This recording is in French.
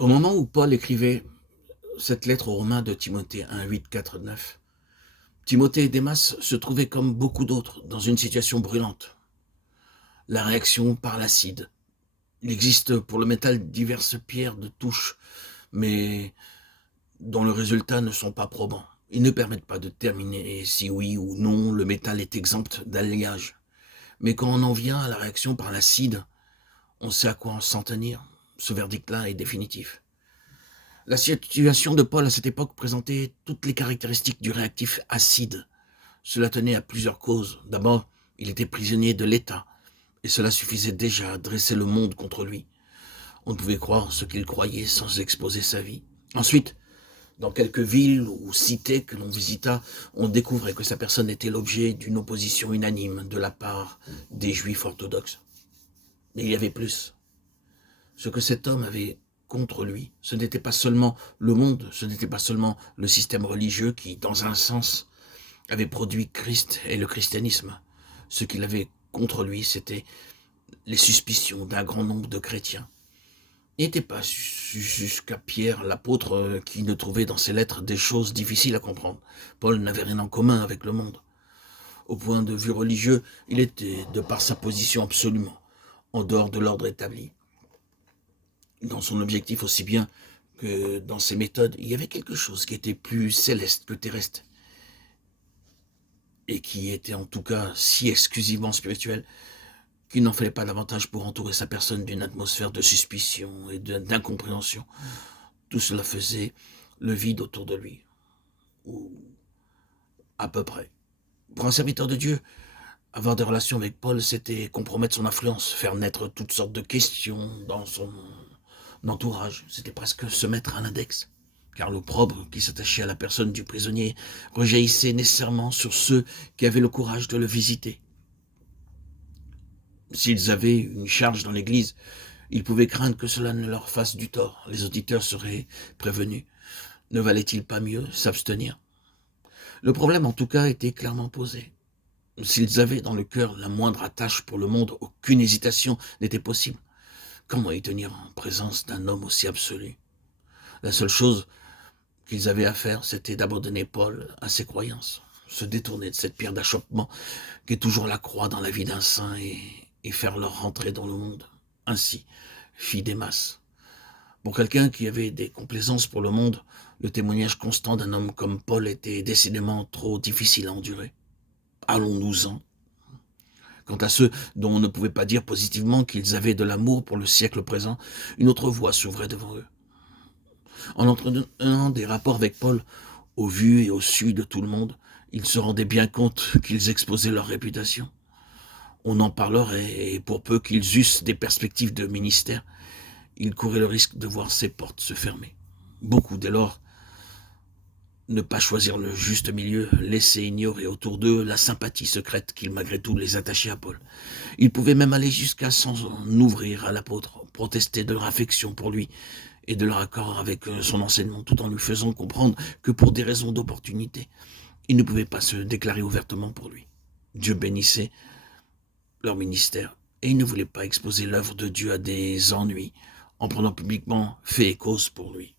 Au moment où Paul écrivait cette lettre aux Romains de Timothée 1, 8, 4, 9, Timothée et Démas se trouvaient comme beaucoup d'autres dans une situation brûlante. La réaction par l'acide. Il existe pour le métal diverses pierres de touche, mais dont les résultats ne sont pas probants. Ils ne permettent pas de déterminer si oui ou non le métal est exempt d'alliage. Mais quand on en vient à la réaction par l'acide, on sait à quoi s'en tenir. Ce verdict-là est définitif. La situation de Paul à cette époque présentait toutes les caractéristiques du réactif acide. Cela tenait à plusieurs causes. D'abord, il était prisonnier de l'État, et cela suffisait déjà à dresser le monde contre lui. On ne pouvait croire ce qu'il croyait sans exposer sa vie. Ensuite, dans quelques villes ou cités que l'on visita, on découvrait que sa personne était l'objet d'une opposition unanime de la part des Juifs orthodoxes. Mais il y avait plus. Ce que cet homme avait contre lui, ce n'était pas seulement le monde, ce n'était pas seulement le système religieux qui, dans un sens, avait produit Christ et le christianisme. Ce qu'il avait contre lui, c'était les suspicions d'un grand nombre de chrétiens. Il n'était pas jusqu'à Pierre, l'apôtre, qui ne trouvait dans ses lettres des choses difficiles à comprendre. Paul n'avait rien en commun avec le monde. Au point de vue religieux, il était, de par sa position absolument, en dehors de l'ordre établi. Dans son objectif aussi bien que dans ses méthodes, il y avait quelque chose qui était plus céleste que terrestre, et qui était en tout cas si exclusivement spirituel qu'il n'en fallait pas davantage pour entourer sa personne d'une atmosphère de suspicion et d'incompréhension. Tout cela faisait le vide autour de lui, ou à peu près. Pour un serviteur de Dieu, avoir des relations avec Paul, c'était compromettre son influence, faire naître toutes sortes de questions dans son entourage. C'était presque se mettre à l'index, car l'opprobre qui s'attachait à la personne du prisonnier rejaillissait nécessairement sur ceux qui avaient le courage de le visiter. S'ils avaient une charge dans l'église, ils pouvaient craindre que cela ne leur fasse du tort. Les auditeurs seraient prévenus. Ne valait-il pas mieux s'abstenir? Le problème, en tout cas, était clairement posé. S'ils avaient dans le cœur la moindre attache pour le monde, aucune hésitation n'était possible. Comment y tenir en présence d'un homme aussi absolu? La seule chose qu'ils avaient à faire, c'était d'abandonner Paul à ses croyances, se détourner de cette pierre d'achoppement qui est toujours la croix dans la vie d'un saint et faire leur rentrée dans le monde. Ainsi fit Démas. Pour quelqu'un qui avait des complaisances pour le monde, le témoignage constant d'un homme comme Paul était décidément trop difficile à endurer. Allons-nous-en. Quant à ceux dont on ne pouvait pas dire positivement qu'ils avaient de l'amour pour le siècle présent, une autre voie s'ouvrait devant eux. En entretenant des rapports avec Paul, au vu et au su de tout le monde, ils se rendaient bien compte qu'ils exposaient leur réputation. On en parlerait, et pour peu qu'ils eussent des perspectives de ministère, ils couraient le risque de voir ces portes se fermer. Beaucoup, dès lors, ne pas choisir le juste milieu, laisser ignorer autour d'eux la sympathie secrète qui malgré tout les attachait à Paul. Ils pouvaient même aller jusqu'à s'en ouvrir à l'apôtre, protester de leur affection pour lui et de leur accord avec son enseignement, tout en lui faisant comprendre que pour des raisons d'opportunité, ils ne pouvaient pas se déclarer ouvertement pour lui. Dieu bénissait leur ministère et ils ne voulaient pas exposer l'œuvre de Dieu à des ennuis en prenant publiquement fait et cause pour lui.